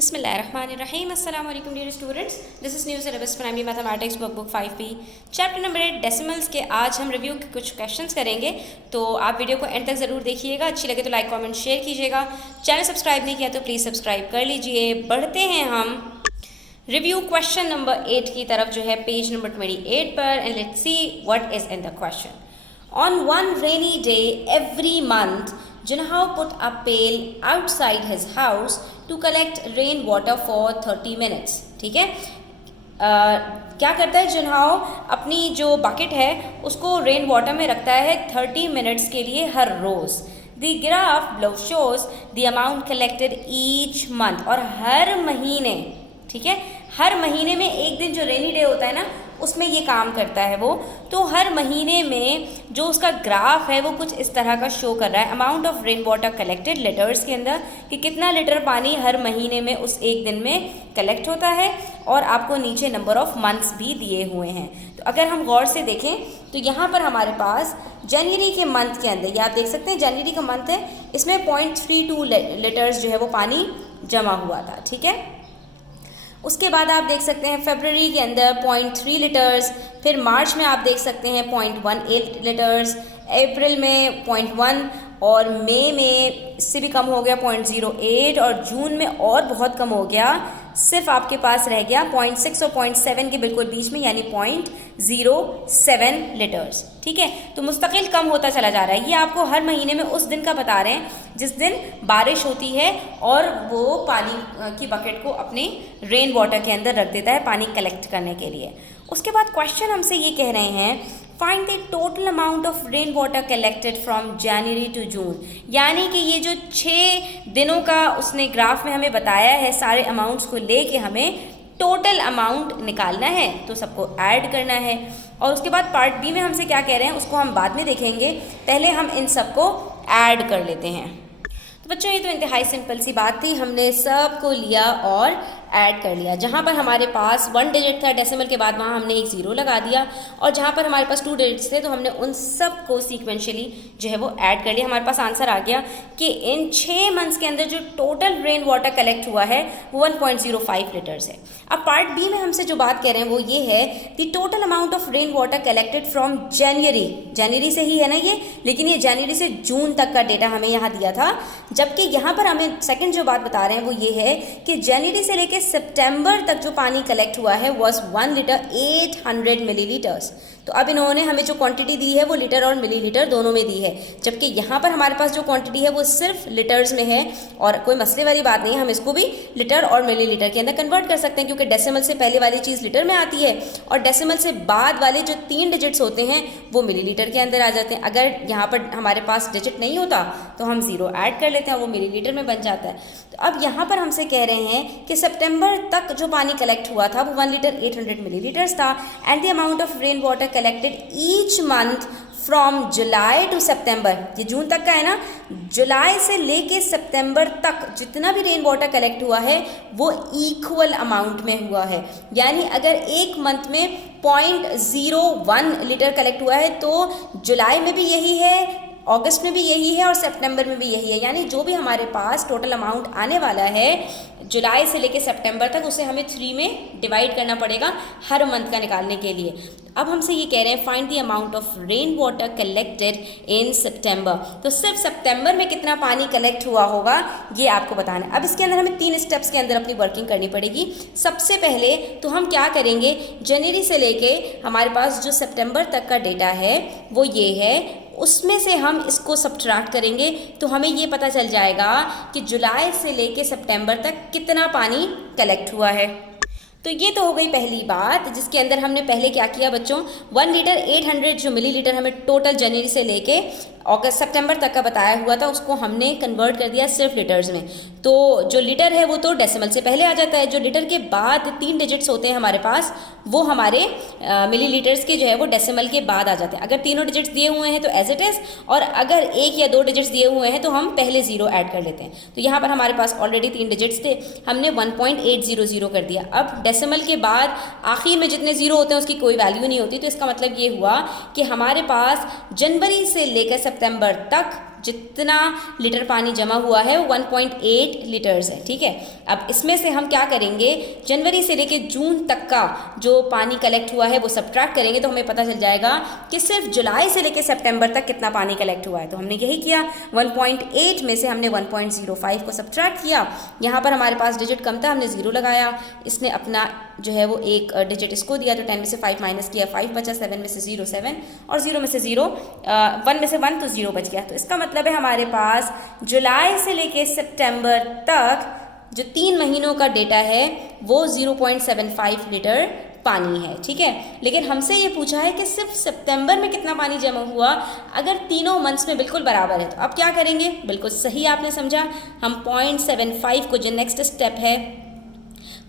बिस्मिल्लाहिर्रहमानिर्रहीम। अस्सलाम वालेकुम dear students, this is new syllabus primary mathematics book 5B chapter number 8 decimals के आज हम रिव्यू के कुछ क्वेश्चंस करेंगे। तो आप वीडियो को एंड तक ज़रूर देखिएगा, अच्छी लगे तो लाइक कमेंट शेयर कीजिएगा। चैनल सब्सक्राइब नहीं किया तो प्लीज़ सब्सक्राइब कर लीजिए। बढ़ते हैं हम रिव्यू क्वेश्चन नंबर 8 की तरफ, जो है पेज नंबर 28 पर, and let's see what is in the question. On one rainy day every month, Junhao put a pail outside his house to collect rain water for 30 minutes. ठीक है, क्या करता है जुनहाओ, अपनी जो बकेट है उसको रेन वाटर में रखता है 30 मिनट्स के लिए हर रोज़। The graph below shows the amount collected each month, और हर महीने, ठीक है, हर महीने में एक दिन जो रेनी डे होता है ना, उसमें ये काम करता है वो। तो हर महीने में जो उसका ग्राफ है वो कुछ इस तरह का शो कर रहा है। Amount of rain water collected litres के अंदर, कि कितना लीटर पानी हर महीने में उस एक दिन में कलेक्ट होता है, और आपको नीचे नंबर ऑफ मंथ्स भी दिए हुए हैं। तो अगर हम गौर से देखें तो यहाँ पर हमारे पास जनवरी के मंथ के अंदर, ये आप देख सकते हैं जनवरी का मंथ है, इसमें 0.32 लीटर्स जो है वो पानी जमा हुआ था। ठीक है, उसके बाद आप देख सकते हैं फरवरी के अंदर 0.3 लीटर्स, फिर मार्च में आप देख सकते हैं 0.18 लीटर्स, अप्रैल में 0.1, और मई में इससे भी कम हो गया 0.08, और जून में और बहुत कम हो गया, सिर्फ आपके पास रह गया 0.6 और 0.7 के बिल्कुल बीच में, यानी 0.07 लीटर्स। ठीक है, तो मुस्तकिल कम होता चला जा रहा है। ये आपको हर महीने में उस दिन का बता रहे हैं जिस दिन बारिश होती है और वो पानी की बकेट को अपने रेन वाटर के अंदर रख देता है पानी कलेक्ट करने के लिए। उसके बाद क्वेश्चन हमसे ये कह रहे हैं, find the total amount of rain water collected from January to June, यानी कि ये जो 6 दिनों का उसने ग्राफ में हमें बताया है, सारे अमाउंट्स को लेके हमें टोटल अमाउंट निकालना है, तो सबको ऐड करना है। और उसके बाद पार्ट बी में हमसे क्या कह रहे हैं उसको हम बाद में देखेंगे, पहले हम इन सबको ऐड कर लेते हैं। तो बच्चों, ये तो इंतहाई सिंपल सी बात थी, हमने सबको लिया और ऐड कर लिया। जहाँ पर हमारे पास 1 डिजिट था डेसिमल के बाद, वहाँ हमने एक 0 लगा दिया, और जहाँ पर हमारे पास 2 डिजिट्स थे तो हमने उन सब को सीक्वेंशियली जो है वो ऐड कर लिया। हमारे पास आंसर आ गया कि इन 6 मंथ्स के अंदर जो टोटल रेन वाटर कलेक्ट हुआ है वो 1.05 लीटर्स है। अब पार्ट बी में हमसे जो बात कह रहे हैं वो ये है, the total amount of rain water collected from January, जनवरी से ही है ना ये, लेकिन ये जनवरी से जून तक का डेटा हमें यहाँ दिया था, जबकि यहाँ पर हमें सेकंड जो बात बता रहे हैं वो ये है कि जनवरी से लेके सितंबर तक जो पानी कलेक्ट हुआ है वॉज 1 लीटर 800 मिलीलीटर्स। तो अब इन्होंने हमें जो क्वांटिटी दी है वो लीटर और मिलीलीटर दोनों में दी है, जबकि यहाँ पर हमारे पास जो क्वांटिटी है वो सिर्फ लीटर्स में है, और कोई मसले वाली बात नहीं है, हम इसको भी लीटर और मिलीलीटर के अंदर कन्वर्ट कर सकते हैं, क्योंकि डेसिमल से पहले वाली चीज़ लीटर में आती है और डेसिमल से बाद वाले जो 3 डिजिट्स होते हैं वो मिलीलीटर के अंदर आ जाते हैं। अगर यहाँ पर हमारे पास डिजिट नहीं होता तो हम 0 ऐड कर लेते हैं, वो मिलीलीटर में बन जाता है। तो अब यहाँ पर हमसे कह रहे हैं कि सितंबर तक जो पानी कलेक्ट हुआ था वो 1 लीटर 800 मिलीलीटर्स था, and the amount of rain water collected each month from July to September, ये जून तक का है ना, जुलाई से लेके सितंबर तक जितना भी रेन वाटर कलेक्ट हुआ है वो इक्वल अमाउंट में हुआ है। यानी अगर एक मंथ में 0.01 लीटर कलेक्ट हुआ है तो जुलाई में भी यही है, अगस्त में भी यही है, और सितंबर में भी यही है। यानी जो भी हमारे पास टोटल अमाउंट आने वाला है जुलाई से लेके सितंबर तक, उसे हमें 3 में डिवाइड करना पड़ेगा हर मंथ का निकालने के लिए। अब हमसे ये कह रहे हैं find the amount of rain water collected in September, तो सिर्फ सितंबर में कितना पानी कलेक्ट हुआ होगा ये आपको बताना है। अब इसके अंदर हमें 3 स्टेप्स के अंदर अपनी वर्किंग करनी पड़ेगी। सबसे पहले तो हम क्या करेंगे, जनवरी से लेके हमारे पास जो सितंबर तक का डेटा है वो ये है, उसमें से हम इसको सब्ट्रैक्ट करेंगे तो हमें ये पता चल जाएगा कि जुलाई से लेके सितंबर तक कितना पानी कलेक्ट हुआ है। तो ये तो हो गई पहली बात, जिसके अंदर हमने पहले क्या किया बच्चों, 1 लीटर 800 जो मिलीलीटर हमें टोटल जनवरी से लेके अगस्त सितंबर तक का बताया हुआ था उसको हमने कन्वर्ट कर दिया सिर्फ लीटर्स में। तो जो लीटर है वो तो डेसिमल से पहले आ जाता है, जो लीटर के बाद 3 डिजिट्स होते हैं हमारे पास वो हमारे मिलीलीटर्स के जो है वो डेसिमल के बाद आ जाते हैं। अगर तीनों डिजिट्स दिए हुए हैं तो एज इट इज़, और अगर 1 या 2 डिजिट्स दिए हुए हैं तो हम पहले 0 ऐड कर लेते हैं। तो यहाँ पर हमारे पास ऑलरेडी 3 डिजिट्स थे, हमने 1.800 कर दिया। अब डेसिमल के बाद आखिर में जितने 0 होते हैं उसकी कोई वैल्यू नहीं होती, तो इसका मतलब ये हुआ कि हमारे पास जनवरी से लेकर सितंबर तक जितना लीटर पानी जमा हुआ है वो 1.8 लीटर्स है, ठीक है। अब इसमें से हम क्या करेंगे, जनवरी से लेके जून तक का जो पानी कलेक्ट हुआ है वो सब्ट्रैक्ट करेंगे तो हमें पता चल जाएगा कि सिर्फ जुलाई से लेके सितंबर तक कितना पानी कलेक्ट हुआ है। तो हमने यही किया, 1.8 में से हमने 1.05 को सब्ट्रैक्ट किया। यहाँ पर हमारे पास डिजिट कम था, हमने 0 लगाया, इसने अपना जो है वो एक डिजिट इसको दिया तो 10 में से 5 माइनस किया, 5 बचा, 7 में से 0 7 और 0 में से 0 1 में से 1 तो 0 बच गया। तो इसका मतलब है हमारे पास जुलाई से लेके सितंबर तक जो 3 महीनों का डेटा है वो 0.75 लीटर पानी है, ठीक है। लेकिन हमसे ये पूछा है कि सिर्फ सितंबर में कितना पानी जमा हुआ, अगर तीनों मंथ्स में बिल्कुल बराबर है तो अब क्या करेंगे, बिल्कुल सही आपने समझा, हम 0.75 को जो नेक्स्ट स्टेप है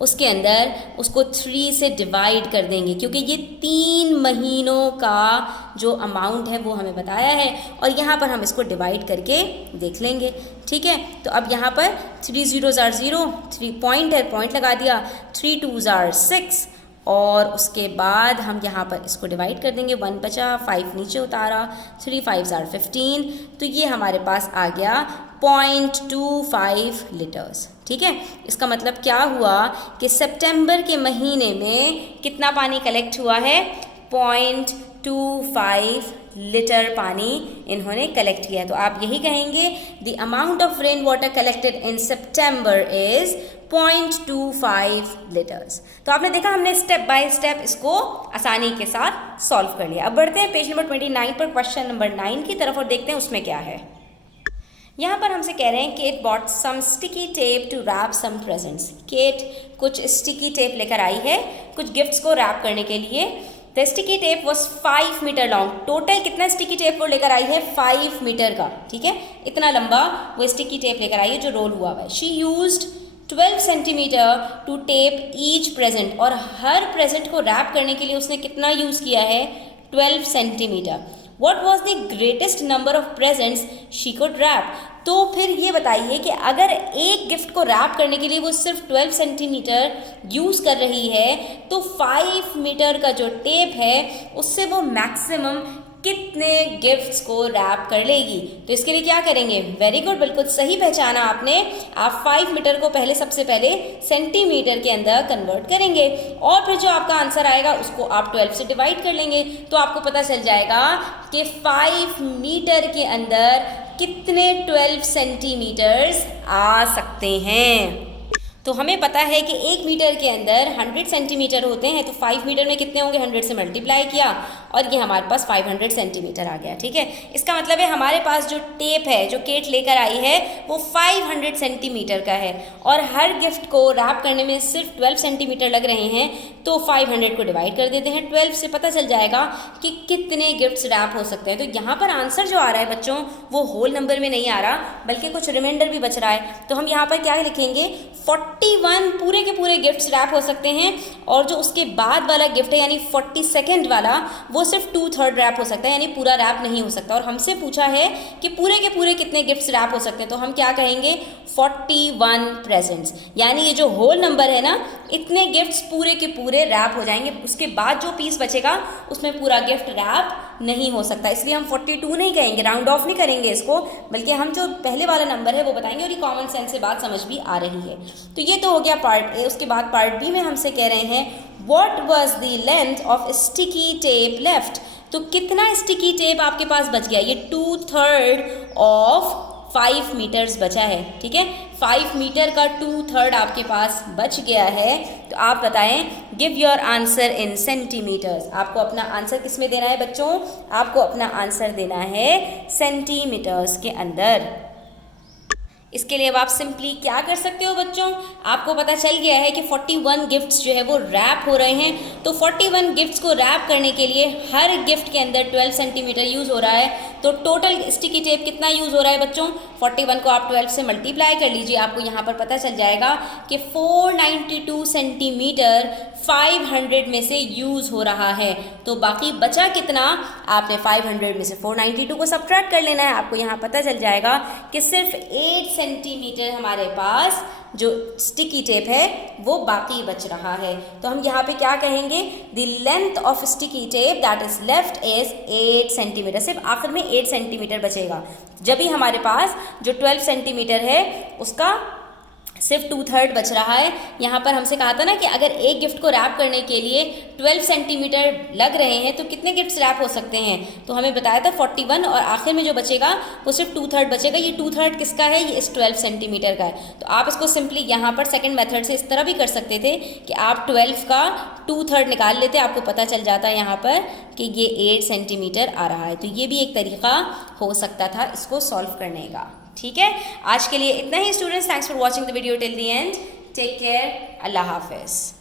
उसके अंदर उसको 3 से डिवाइड कर देंगे, क्योंकि ये 3 महीनों का जो अमाउंट है वो हमें बताया है और यहाँ पर हम इसको डिवाइड करके देख लेंगे, ठीक है। तो अब यहाँ पर 3 zeros are 0, 3 पॉइंट है, पॉइंट लगा दिया, 3 2s are 6 और उसके बाद हम यहाँ पर इसको डिवाइड कर देंगे, 1 बचा, 5 नीचे उतारा, 3 5s are 15, तो ये हमारे पास आ गया 0.25 लीटर्स, ठीक है। इसका मतलब क्या हुआ कि सितंबर के महीने में कितना पानी कलेक्ट हुआ है, 0.25 लीटर पानी इन्होंने कलेक्ट किया है। तो आप यही कहेंगे the amount of rain water collected in September is 0.25 litres. तो आपने देखा हमने स्टेप बाय स्टेप इसको आसानी के साथ सॉल्व कर लिया। अब बढ़ते हैं पेज नंबर 29 पर क्वेश्चन नंबर 9 की तरफ और देखते हैं उसमें क्या है। यहाँ पर हमसे कह रहे हैं Kate bought some sticky tape to wrap some presents. Kate कुछ स्टिकी टेप लेकर आई है कुछ गिफ्ट्स को रैप करने के लिए। The sticky tape was 5 metre long. Total कितना स्टिकी टेप वो लेकर आई है, 5 मीटर का, ठीक है, इतना लंबा वो स्टिकी टेप लेकर आई है जो रोल हुआ है। She used 12 centimetre to tape each present, और हर प्रेजेंट को रैप करने के लिए उसने कितना यूज़ किया है, 12 centimetre. What was the greatest number of presents she could wrap? तो फिर ये बताइए कि अगर एक गिफ्ट को रैप करने के लिए वो सिर्फ 12 सेंटीमीटर यूज़ कर रही है तो 5 मीटर का जो टेप है उससे वो मैक्सिमम कितने गिफ्ट्स को रैप कर लेगी। तो इसके लिए क्या करेंगे, वेरी गुड, बिल्कुल सही पहचाना आपने। आप 5 मीटर को सबसे पहले सेंटीमीटर के अंदर कन्वर्ट करेंगे और फिर जो आपका आंसर आएगा उसको आप 12 से डिवाइड कर लेंगे तो आपको पता चल जाएगा कि 5 मीटर के अंदर कितने 12 सेंटीमीटर्स आ सकते हैं। तो हमें पता है कि 1 मीटर के अंदर 100 सेंटीमीटर होते हैं, तो 5 मीटर में कितने होंगे, 100 से मल्टीप्लाई किया और ये हमारे पास 500 सेंटीमीटर आ गया, ठीक है। इसका मतलब है हमारे पास जो टेप है जो केट लेकर आई है वो 500 सेंटीमीटर का है और हर गिफ्ट को रैप करने में सिर्फ 12 सेंटीमीटर लग रहे हैं, तो 500 को डिवाइड कर देते हैं 12 से, पता चल जाएगा कि कितने गिफ्ट्स रैप हो सकते हैं। तो यहाँ पर आंसर जो आ रहा है बच्चों वो होल नंबर में नहीं आ रहा बल्कि कुछ रिमाइंडर भी बच रहा है। तो हम यहाँ पर क्या लिखेंगे, 41 पूरे के पूरे गिफ्ट्स रैप हो सकते हैं और जो उसके बाद वाला गिफ्ट है यानी 42nd वाला वो सिर्फ 2/3 रैप हो सकता है, यानी पूरा रैप नहीं हो सकता। और हमसे पूछा है कि पूरे के पूरे कितने गिफ्ट्स रैप हो सकते हैं, तो हम क्या कहेंगे, 41 प्रेजेंट्स, यानी ये जो होल नंबर है ना, इतने गिफ्ट्स पूरे के पूरे रैप हो जाएंगे। उसके बाद जो पीस बचेगा उसमें पूरा गिफ्ट रैप नहीं हो सकता, इसलिए हम 42 नहीं कहेंगे, राउंड ऑफ नहीं करेंगे इसको, बल्कि हम जो पहले वाला नंबर है वो बताएंगे और ये कॉमन सेंस से बात समझ भी आ रही है। तो ये तो हो गया पार्ट ए। उसके बाद पार्ट बी में हमसे कह रहे हैं what was the length of sticky tape left. तो कितना स्टिकी टेप आपके पास बच गया, ये 2/3 ऑफ 5 मीटर्स बचा है, ठीक है, 5 मीटर का 2/3 आपके पास बच गया है। तो आप बताएं, give your answer in centimetres. आपको अपना आंसर किस में देना है बच्चों, आपको अपना आंसर देना है सेंटीमीटर्स के अंदर। इसके लिए अब आप सिंपली क्या कर सकते हो बच्चों, आपको पता चल गया है कि 41 गिफ्ट्स जो है वो रैप हो रहे हैं, तो 41 गिफ्ट्स को रैप करने के लिए हर गिफ्ट के अंदर 12 सेंटीमीटर यूज़ हो रहा है। तो टोटल स्टिकी टेप कितना यूज़ हो रहा है बच्चों, 41 को आप 12 से मल्टीप्लाई कर लीजिए, आपको यहाँ पर पता चल जाएगा कि 492 सेंटीमीटर 500 में से यूज़ हो रहा है। तो बाकी बचा कितना, आपने 500 में से 492 को सब्ट्रैक्ट कर लेना है, आपको यहाँ पता चल जाएगा कि सिर्फ 8 सेंटीमीटर हमारे पास जो स्टिकी टेप है वो बाकी बच रहा है। तो हम यहाँ पे क्या कहेंगे, the length of sticky tape that is left is 8 centimetre. सिर्फ आखिर में 8 सेंटीमीटर बचेगा। जब भी हमारे पास जो 12 सेंटीमीटर है उसका सिर्फ 2/3 बच रहा है। यहाँ पर हमसे कहा था ना कि अगर एक गिफ्ट को रैप करने के लिए 12 सेंटीमीटर लग रहे हैं तो कितने गिफ्ट्स रैप हो सकते हैं, तो हमें बताया था 41, और आखिर में जो बचेगा वो सिर्फ 2/3 बचेगा। ये 2/3 किसका है, ये इस 12 सेंटीमीटर का है। तो आप इसको सिंपली यहाँ पर सेकेंड मेथड से इस तरह भी कर सकते थे कि आप 12 का 2/3 निकाल लेते, आपको पता चल जाता है यहाँ पर कि ये 8 सेंटीमीटर आ रहा है। तो ये भी एक तरीका हो सकता था इसको सॉल्व करने का। ठीक है, आज के लिए इतना ही students. Thanks for watching the video till the end. Take care, अल्लाह हाफिज़।